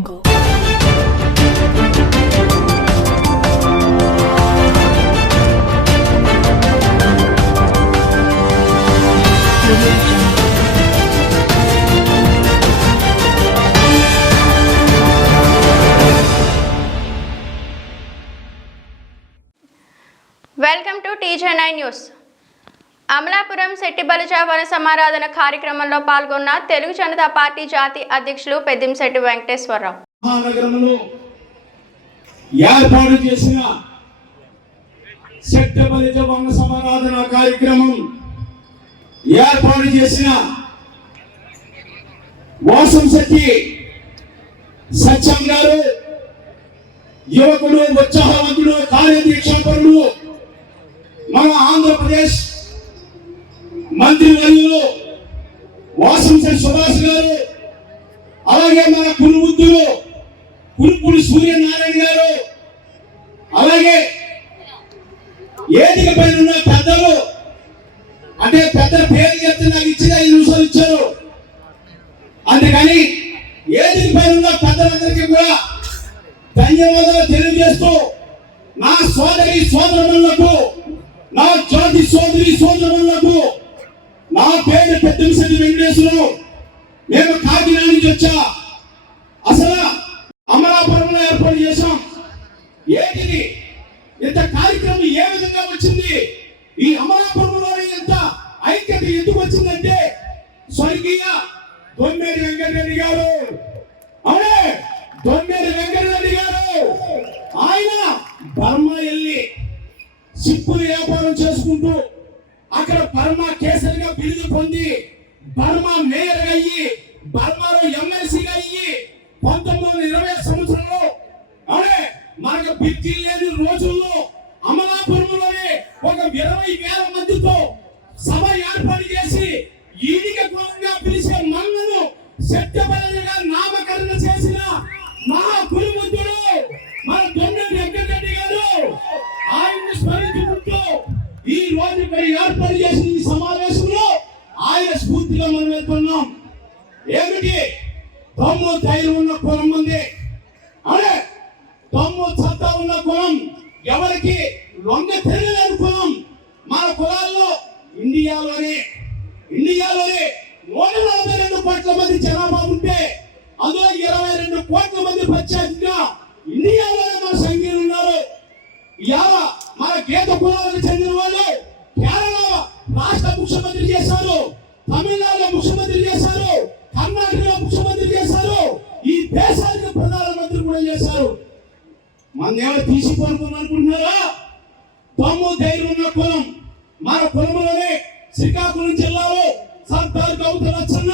Welcome to TJ9 news. Amalapuram Settibalija వన సమారాధన కార్యక్రమంలో పాల్గొన్న తెలుగు జనతా పార్టీ జాతీయ అధ్యక్షులు పెద్దింశెట్టి వెంకటేశ్వరరావు మహానగరంలో ఏర్పాటు చేసిన శెట్టిబలిజ వన సమారాధన కార్యక్రమం ఏర్పాటు చేసిన వాసంశెట్టి సత్యం గారు యువకుడు, ఉత్సాహవంతుడు, కార్యదీక్షాపరుడు, మన ఆంధ్రప్రదేశ్ మంత్రివర్యులు వాసంశెట్టి సుభాష్ గారు, అలాగే మన కురుబుద్ధులు కురుపుడి సూర్యనారాయణ గారు, అలాగే వేదిక పైన ఉన్న పెద్దలు, అంటే పెద్ద పేరు చెప్తే నాకు ఇచ్చిన 5 నిమిషాలు ఇచ్చారు. అందుకని వేదిక పైన ఉన్న పెద్దలందరికీ కూడా ధన్యవాదాలు తెలియజేస్తూ, నా సోదరి సోదరులకు, నా జాతి సోదరి సోదరులకు, నా పేరు పెద్దింశెట్టి వెంకటేశ్వరరావు. మేము కాకినాడ నుంచి వచ్చా. అసలు అమలాపురంలో ఏర్పాటు చేశాం. ఏంటిది ఇంత కార్యక్రమం ఏ విధంగా వచ్చింది? ఈ అమలాపురంలో ఇంత ఐక్యత ఎందుకు వచ్చిందంటే స్వర్గీయ దొమ్మేరి వెంకటరెడ్డి గారు, అవునే దొమ్మేరి వెంకటరెడ్డి గారు, ఆయన బర్మా వెళ్ళి సిప్పులు వ్యాపారం చేసుకుంటూ అక్కడ బర్మా కేసరిగా బిరుదు పొంది బర్మా మేయర్ అయ్యి బర్మాలో ఎమ్మెల్సీగా అయ్యి 1920 సంవత్సరంలో అవునే మనకు బిల్లు లేని రోజుల్లో అమలాపురంలోనే ఒక 20,000 మందితో సభ ఏర్పాటు చేసి ఈడిక కులంగా పిలిచే మన్నను శెట్టిబలిజగా నామకరణ చేసిన మహా గురుముద్దుడు మన దొమ్మేరి వెంకటరెడ్డి గారు. ఆయన్ని స్మరించుకుంటూ ఈ రోజు ఏర్పాటు చేసిన ఈ సమావేశంలో ఆయన స్ఫూర్తిగా మనం వెళ్తున్నాం. ఏమిటి? దమ్ము ధైర్యం ఉన్న కులం ఉంది, అదే దమ్ము సత్తా ఉన్న కులం, ఎవరికి లొంగ తిరగలేని కులం. మన కులాల్లో ఇండియాలోనే 142 కోట్ల మంది జనాభా ఉంటే అందులో 22 కోట్ల మంది ప్రత్యేకంగా ఇండియాలోనే మన సంఖ్యలు ఉన్నారు. ఇవాళ మన గీత కులాలకు చెందిన వాళ్ళు కేరళ రాష్ట్ర ముఖ్యమంత్రి చేశారు, తమిళనాడులో ముఖ్యమంత్రి చేశారు, కర్ణాటకలో ముఖ్యమంత్రి చేశారు, ఈ దేశానికి ప్రధానమంత్రి కూడా చేశారు. మన ఏమైనా తీసిపోనుకుని అనుకుంటున్నారా? దమ్ము ధైర్యం ఉన్న కులం. మన కులంలోనే శ్రీకాకుళం జిల్లాలో సర్దార్ గౌతమ్ లచ్చన్న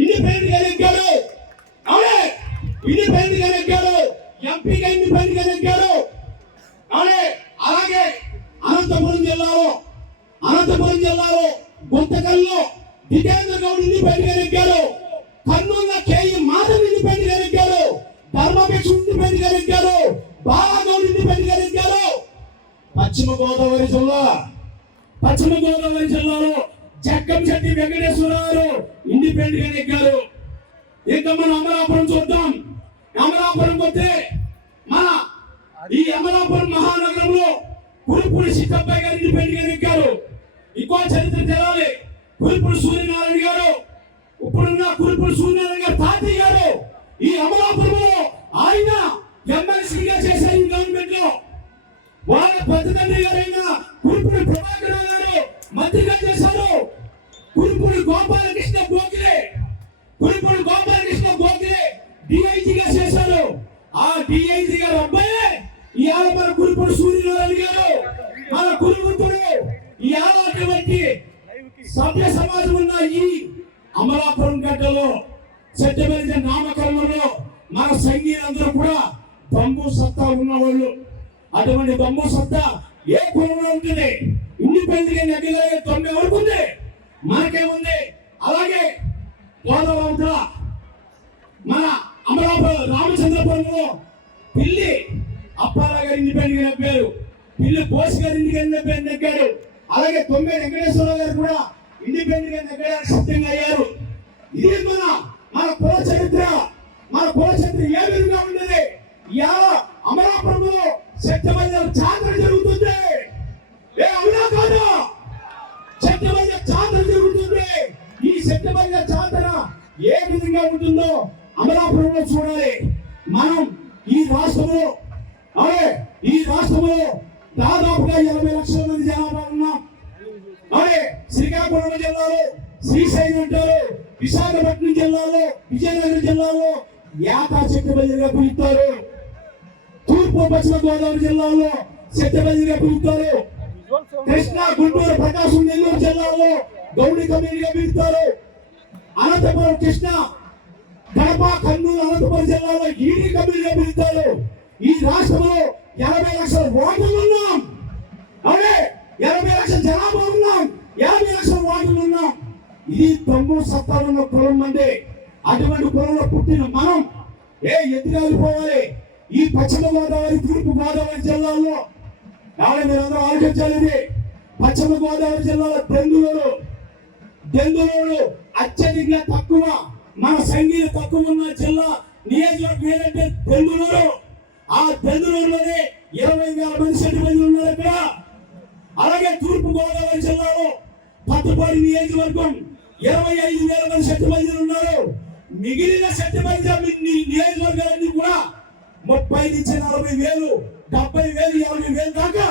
ఇండిపెండెంట్ గా నెగ్గాడు, అవునే ఇండిపెండెంట్ గా నెగ్గాడు, ఎంపీగా ఇండిపెండెంట్ గా నెగ్గాడు, అవునే. అలాగే అనంతపురం జిల్లాలో గుంతకల్లో జితేంద్ర గౌడ్ ఇండిపెండెంట్ గా నెగ్గాడు, కర్నూలులో కేఈ మాధవ్ ఇండిపెండెంట్ గా నెగ్గాడు, ధర్మపేక్ష ఇండిపెండెంట్ గా నెగ్గాడు, బాలాగౌడ్ ఇండిపెండెంట్ గా నెగ్గాడు. పశ్చిమ గోదావరి జిల్లాలో జగ్గంశెట్టి వెంకటేశ్వరరావు ఇండిపెండెంట్ గా నెగ్గారు. ఇంకా మనం అమలాపురం చూద్దాం. అమలాపురం పోతే మన ఈ అమలాపురం మహానగరంలో కురుపుడి సిద్ధప్పయ్య గారు ఇండిపెండెంట్ గా నెగ్గారు. ఇంకో చరిత్ర తెలాలి. కురుపుడి సూర్యనారాయణ గారు, ఇప్పుడున్న కురుపుడి సూర్యనారాయణ గారు తాతయ్య గారు ఈ అమలాపురంలో ఆయన ఎమ్మెల్సీగా చేశారు. ఈ గవర్నమెంట్ లో వాళ్ళ పెద్ద తండ్రి గారైన కురుపుడి ప్రభాకర్ గారు మంత్రిగా చేశారు. కురుపుడి గోపాలకృష్ణ గోఖలే డిఐజీగా చేశారు. ఆ డిఐజీ గారు అబ్బాయే ఇవాళ మన కురుపుడి సూర్యనారాయణ గారు, మన కురుపుడు. ఇవాళ అటువంటి సభ్య సమాజం ఉన్న ఈ అమలాపురం గడ్డలో శెట్టిబలిజ నామకరణలో మన సంఘీయులందరూ కూడా దమ్ము సత్తా ఉన్నవాళ్ళు. అటువంటి దమ్ము సత్తా ఏ కులంలో ఉంటుంది? ఇండిపెండెంట్ గా నెగ్గగలిగే దమ్ము ఎవరికి ఉంది? మనకేముంది. అలాగే గోదావరి మన అమలాపురం రామచంద్రపురంలో పిల్లి అప్పారావు గారు ఇండిపెండెంట్ గా నెగ్గారు, పిల్లి బోస్ గారు ఇండిపెండెంట్ నెగ్గారు. అలాగే దొమ్మేరి వెంకటేశ్వరరావు గారు కూడా ఇండిపెండెంట్ గా నెగ్గడానికి సిద్ధంగా అయ్యారు. ఇది మన కుల చరిత్ర. మన కులశక్తి ఏ విధంగా ఉండేది. ఇవాళ అమలాపురంలో సత్యమైన జాతర జరుగుతుంది. ఏ అవునా కాదా? సత్యమైన జాతర జరుగుతుంది. ఈ సత్యమైన జాతర ఏ విధంగా ఉంటుందో అమలాపురంలో చూడాలి. మనం ఈ రాష్ట్రంలో దాదాపుగా 80 లక్షల మంది జనాభా ఉన్నాం. శ్రీకాకుళం జిల్లాలో శ్రీశైలం అంటారు, విశాఖపట్నం జిల్లాలో విజయనగరం జిల్లాలో యాతా సత్యబలిగా పిలుస్తారు, తూర్పు పశ్చిమ గోదావరి జిల్లాలో సత్యబలిగా పిలుస్తారు, కృష్ణా గుంటూరు ప్రకాశం నెల్లూరు జిల్లాలో గౌడి కమిటీగా పిలుస్తారు, అనంతపురం కృష్ణా కడప కర్నూలు అనంతపురం జిల్లాలో ఈడీ కమిటీగా పిలుస్తారు. ఈ రాష్ట్రంలో 80 లక్షల ఓటర్లు ఉన్నాం. 80 లక్షల జనాభా ఉన్నాం. 50 లక్షల ఓటర్లు ఉన్నాం. ఇది తొమ్ము సత్తాలున్న కులం మంది. అటువంటి కులంలో పుట్టిన మనం ఎత్తుకెళ్ళిపోవాలి. ఈ పశ్చిమ గోదావరి తూర్పు గోదావరి జిల్లాల్లో మీరందరూ ఆలోచించాలి. ఇది పశ్చిమ గోదావరి జిల్లాలో దెందులూరు అత్యధికంగా తక్కువ, మన సంగీత తక్కువ ఉన్న జిల్లా నియోజకవర్గం ఏదంటే దెందులూరు. ఆ దెందులూరులోనే 20,000 మంది సభ్యులు ఉన్నారు అక్కడ. అలాగే తూర్పు గోదావరి జిల్లాలో పట్టుపాడి నియోజకవర్గం 25,000 మంది సభ్యులు ఉన్నారు. మిగిలిన సత్యమైన నియోజకవర్గాలన్నీ కూడా 30 నుంచి 40,000, 70,000, 50,000 దాకా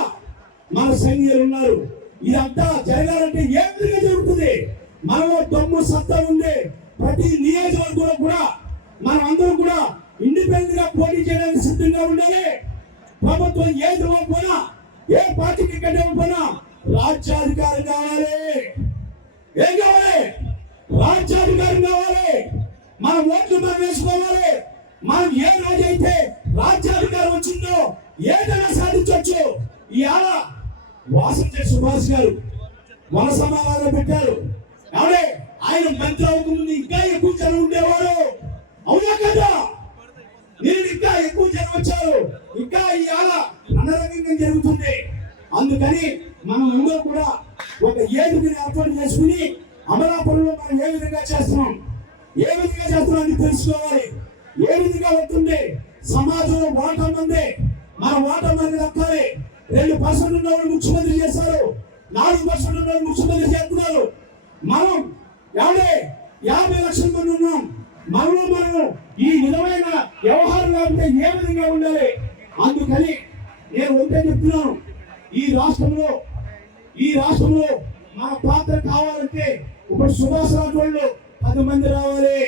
మన సైనికులు ఉన్నారు. ఇదంతా జరగాలంటే ఏ విధంగా జరుగుతుంది? మనలో దమ్ము సత్తా ఉంది. ప్రతి నియోజకవర్గంలో కూడా మనం అందరం కూడా ఇండిపెండెంట్ గా పోటీ చేయడానికి సిద్ధంగా ఉండాలి. ప్రభుత్వం ఏది ఇవ్వకపోయినా, ఏ పార్టీకి ఇవ్వకపోయినా రాజ్యాధికారం కావాలి. ఏం కావాలి? రాజ్యాధికారం కావాలి. మన ఓట్లు మనం వేసుకోవాలి. మనం ఏ రోజైతే రాజ్యాధికారం వచ్చిందో ఏదైనా సాధించవచ్చు. ఇవాళ వాసంతి సుభాష్ గారు వన సమాధానం పెట్టారు. ఆయన మంత్రి అవ్వకముందు ఇంకా ఎక్కువ జనం ఉండేవారు. అవునా కదా? నేను ఇంకా ఎక్కువ జనం వచ్చారు. ఇంకా ఇవాళ రణరంగంగా జరుగుతుంది. అందుకని మనం అందరూ కూడా ఒక ఏడుగుని ఏర్పాటు చేసుకుని అమలాపురంలో మనం ఏ విధంగా చేస్తున్నాం అని తెలుసుకోవాలి. ఏ విధంగా అవుతుంది? సమాజంలో ఓటర్ మంది, మన ఓటర్ మంది దక్కాలి. 2% ఉన్న వాళ్ళు ముఖ్యమంత్రి చేశారు, 4% ఉన్న వాళ్ళు ముఖ్యమంత్రి చేస్తున్నారు. మనం 50 లక్షల మంది ఉన్నాం. మనలో మనం ఈ విధమైన వ్యవహారం లేకపోతే ఏ విధంగా ఉండాలి? అందుకని నేను ఒకటే చెప్తున్నాను, ఈ రాష్ట్రంలో మన పాత్ర కావాలంటే ఇప్పుడు సుభాష్ రాజు 10 మంది రావాలి.